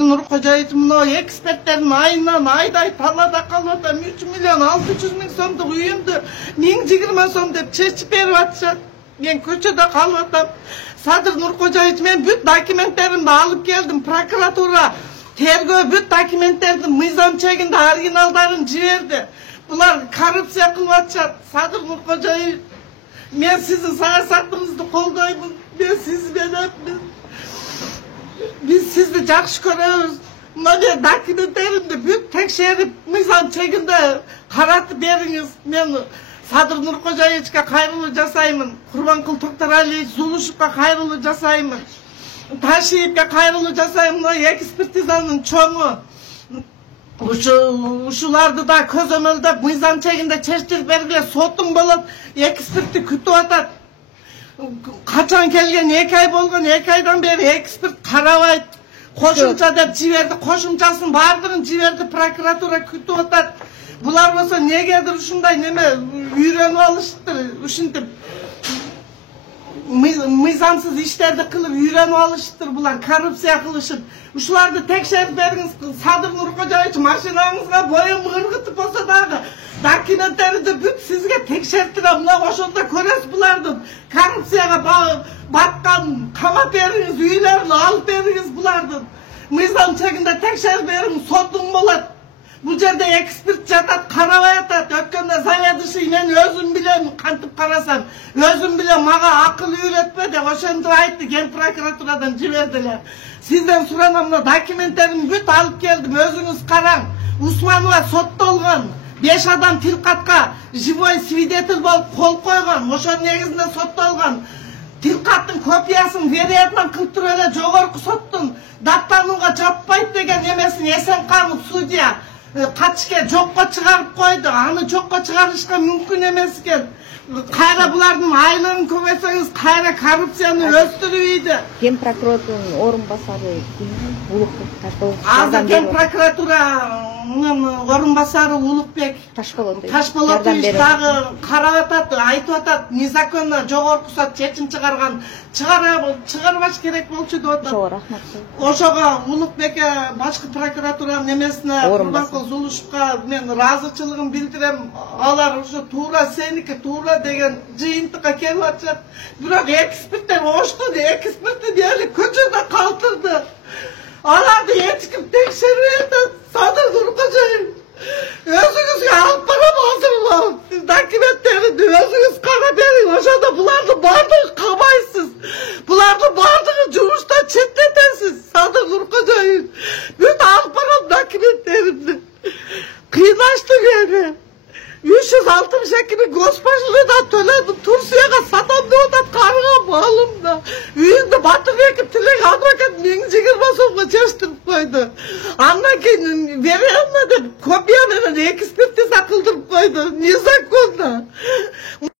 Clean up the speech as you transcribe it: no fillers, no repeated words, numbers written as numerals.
Nurkoca mына эксперттердин айынан айдай талада калып 3 миллион 600 миң сомдук үйүмдү 1020 сом деп чечип берип атышат. Мен көчөдө калып атам. Садыр Нуркожаевич, мен бүт документтеримди алып келдим. Прокуратура тергөө бүт документтердин мыйзам чегинде оригиналдарын жиберди. Булар коррупция кылып атышат. Садыр Нуркожаевич, мен сиздин саясатыңызды колдоймун. Мен сиз менен biz sizni жақсы көрөбүз. Мына документтеримди бүт текшерип, мыйзам чегинде каратып бериңиз. Мен Садыр Нуркожаевичке кайрылуу жасаймын. Курбанкул Токтаралиевич Зулушевке кайрылуу жасаймын. Ташиевке кайрылуу жасаймын. Мына экспертизанын чоңу. Ушуларды да көзөмөлдөп, мыйзам чегинде чечтирип бергиле. Сотуң болот, экспертти күтүп атат. Kaçan kelgen 2 ay bolgan, 2 aydan beri ekspert karabayt. Koşumça dep жиберди, koşumçasın bardığın жиберди, prokuratura kütüp atat. Bular bolsa negedir ушундай неме үйрөнүп алышыптыр, ушинтип мыйзамсыз иштерди кылып үйрөнүп алышыптыр. Булар коррупция кылышып. Ушуларды текшерип бериңиз. Садыр Нуркожаевич, машинаңызга боюм ыргытып болсо дагы документтерди бүт сизге текшертирем. Мына ошондо көрөсүз булардын коррупцияга баткан. Камап бериңиз, үйлөрүн алып бериңиз булардын. Мыйзам чегинде текшерип бериңиз, сотуң болот. Бул жерде эксперт жатат, карабай атат. Өткөндө заведующий мен өзүм билем, кантип карасам, өзүм билем, мага акыл үйрөтпө деп ошентип айтты. Ген прокуратурадан жибердилер. Сизден суранам, мына документтеримди бүт алып келдим, өзүңүз караң. Усманова соттолгон. 5 адам Тилкатка живой свидетель болуп кол койгон. Ошонун негизинде соттолгон. Тилкаттын копиясын вероятно кылып туруп эле жогорку соттун даттанууга жаппайт деген эмесин Эсенканов судья качке жокко чыгарып койду. Аны жокко чыгарышка мүмкүн эмес экен. Кайра булардын айлыгын көбөйтсөңүз, кайра коррупцияны өстүрүп. Ген прокуратурунун орун басары Улукбек Ташболотович. Азыр ген прокуратуранын орун басары Улукбек Ташболотович дагы карап атат, айтып атат, незаконно жогорку сот чечим чыгарган. Чыгарбаш керек болчу деп атат. Рахмат. Ошого Улукбекке башкы прокуратуранын эмесине Курбанкул Зулушевка мен ыраазычылыгын билдирем. Алар ошо туура сеники туура деген жыйынтыкка келип атышат. Бирок эксперттер ошту, экспертти эле көчөдө калтырды. Аларды эч ким текшербей атат. Садыр Нуркожаевич, өзүңүзгө алып барам азыр. Документтерди өзүңүз карап бериң. Ошондо буларды бардыгы кабайсыз. Буларды бардыгы жумуштан четтетесиз. Садыр Нуркожаевич, бүт алып барам документтеримди. Кыйнашты мени. 362 миң госпожалыдан төлөдүм. Турцияга сатам деп атат, карыга малымда. Үйүмдү Батырбеков Тилек адвокат 1020 сомго чечтирип койду. Андан кийин бере алма деп копия менен экспертиза кылдырып койду. Незаконно.